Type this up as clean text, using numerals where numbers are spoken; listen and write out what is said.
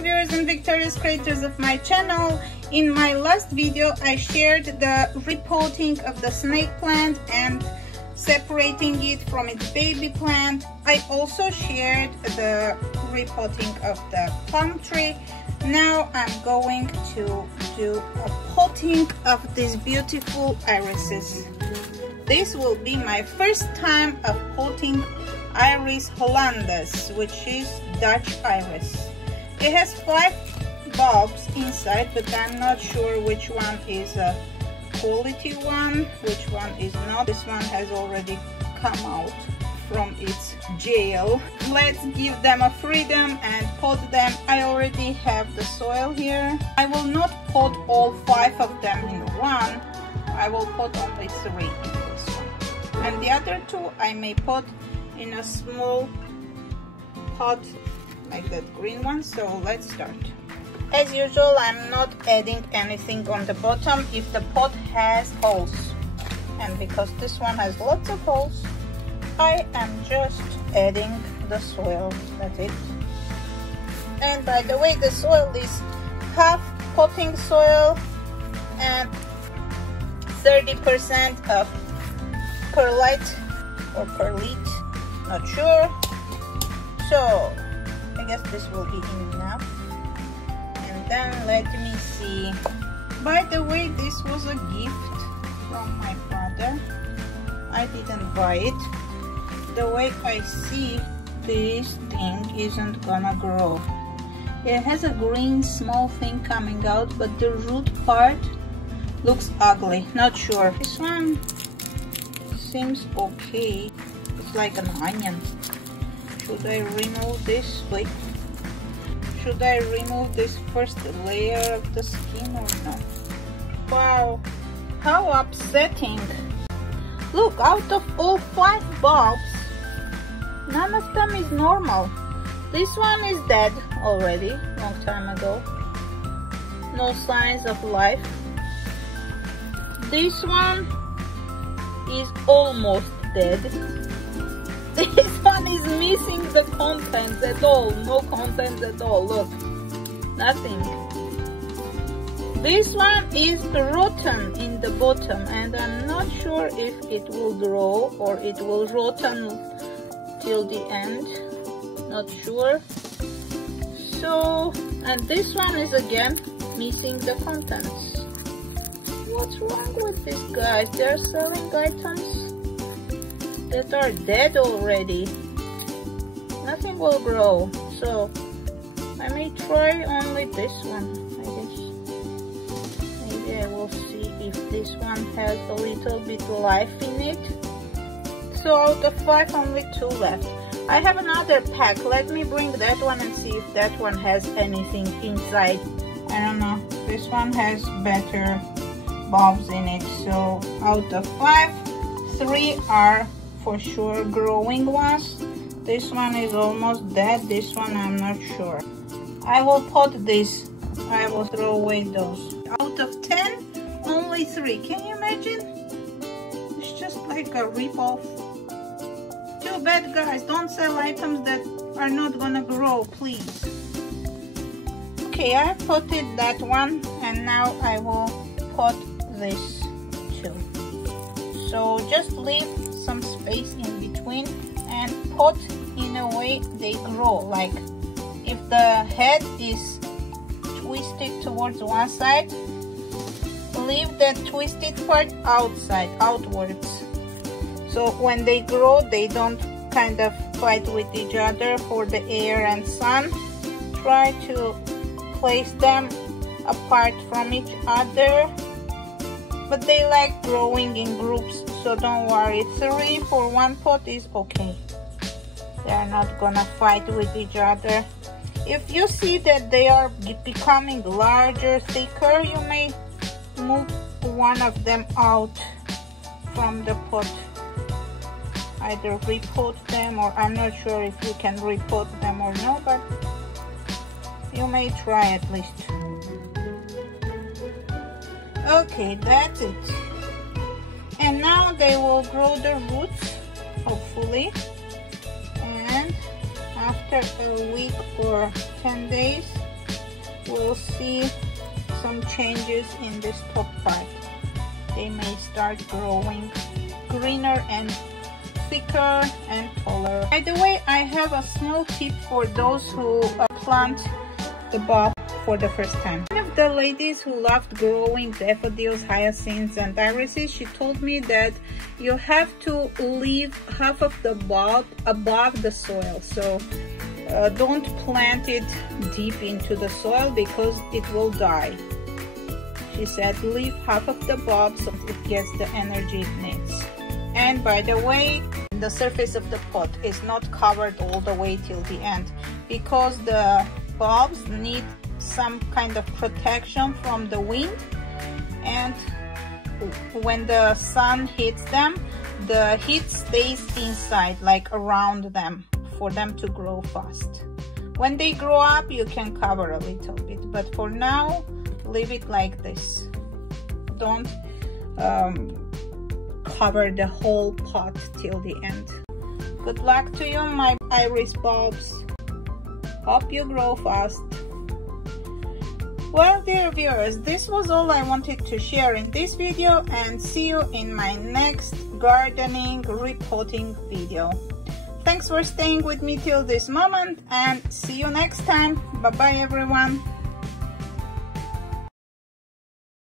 viewers and victorious creators of my channel. In my last video I shared the repotting of the snake plant and separating it from its baby plant. I also shared the repotting of the plum tree. Now I'm going to do a potting of these beautiful irises. This will be my first time of potting Iris hollandus, which is Dutch iris. It has 5 bulbs inside, but I'm not sure which one is a quality one, which one is not. This one has already come out from its jail. Let's give them a freedom and pot them. I already have the soil here. I will not pot all 5 of them in one. I will pot only 3 in this one. And the other 2 I may pot in a small pot like that green one. So let's start. As usual, I'm not adding anything on the bottom if the pot has holes. And because this one has lots of holes, I am just adding the soil. That's it. And by the way, the soil is half potting soil and 30% of perlite or perlite, not sure. So I guess this will be enough. And then let me see. By the way, this was a gift from my brother. I didn't buy it. The way I see, this thing isn't gonna grow. It has a green small thing coming out, but the root part looks ugly. Not sure. This one seems okay. It's like an onion. Should I remove this? Wait. Should I remove this first layer of the skin or not? Wow, how upsetting. Look, out of all 5 bulbs, none of them is normal. This one is dead already, long time ago. No signs of life. This one is almost dead. This one is missing the contents at all. No contents at all. Look, nothing. This one is rotten in the bottom, and I'm not sure if it will grow or it will rotten till the end. Not sure. So, and this one is again missing the contents. What's wrong with these guys? They're selling items that are dead already. Nothing will grow. So I may try only this one, I guess. Maybe I will see if this one has a little bit life in it. So out of 5, only 2 left. I have another pack. Let me bring that one and see if that one has anything inside. I don't know. This one has better bulbs in it. So out of 5, 3 are for sure growing ones. This one is almost dead. This one I'm not sure. I will pot this. I will throw away those. Out of 10, only 3. Can you imagine? It's just like a rip-off. Too bad, guys. Don't sell items that are not gonna grow, please. Okay, I potted that one, and now I will pot this too. So just leave some space in between and pot in a way they grow. Like if the head is twisted towards one side, leave that twisted part outwards. So when they grow, they don't kind of fight with each other for the air and sun. Try to place them apart from each other. But they like growing in groups, so don't worry. 3 for 1 pot is okay. They're not gonna fight with each other. If you see that they are becoming larger, thicker, you may move one of them out from the pot. Either repot them, or I'm not sure if you can repot them or no, but you may try at least. Okay, that's it. And now they will grow their roots, hopefully. And after a week or 10 days, will see some changes in this top part. They may start growing greener and thicker and taller. By the way, I have a small tip for those who plant the bulb for the first time. One of the ladies who loved growing daffodils, hyacinths and irises, she told me that you have to leave half of the bulb above the soil. So don't plant it deep into the soil because it will die. She said leave half of the bulb so it gets the energy it needs. And by the way, the surface of the pot is not covered all the way till the end because the bulbs need some kind of protection from the wind, and when the sun hits them, the heat stays inside, like around them, for them to grow fast. When they grow up, you can cover a little bit, but for now, leave it like this. Don't cover the whole pot till the end. Good luck to you, my iris bulbs. Hope you grow fast. Well, dear viewers, this was all I wanted to share in this video, and see you in my next gardening repotting video. Thanks for staying with me till this moment, and see you next time. Bye bye everyone.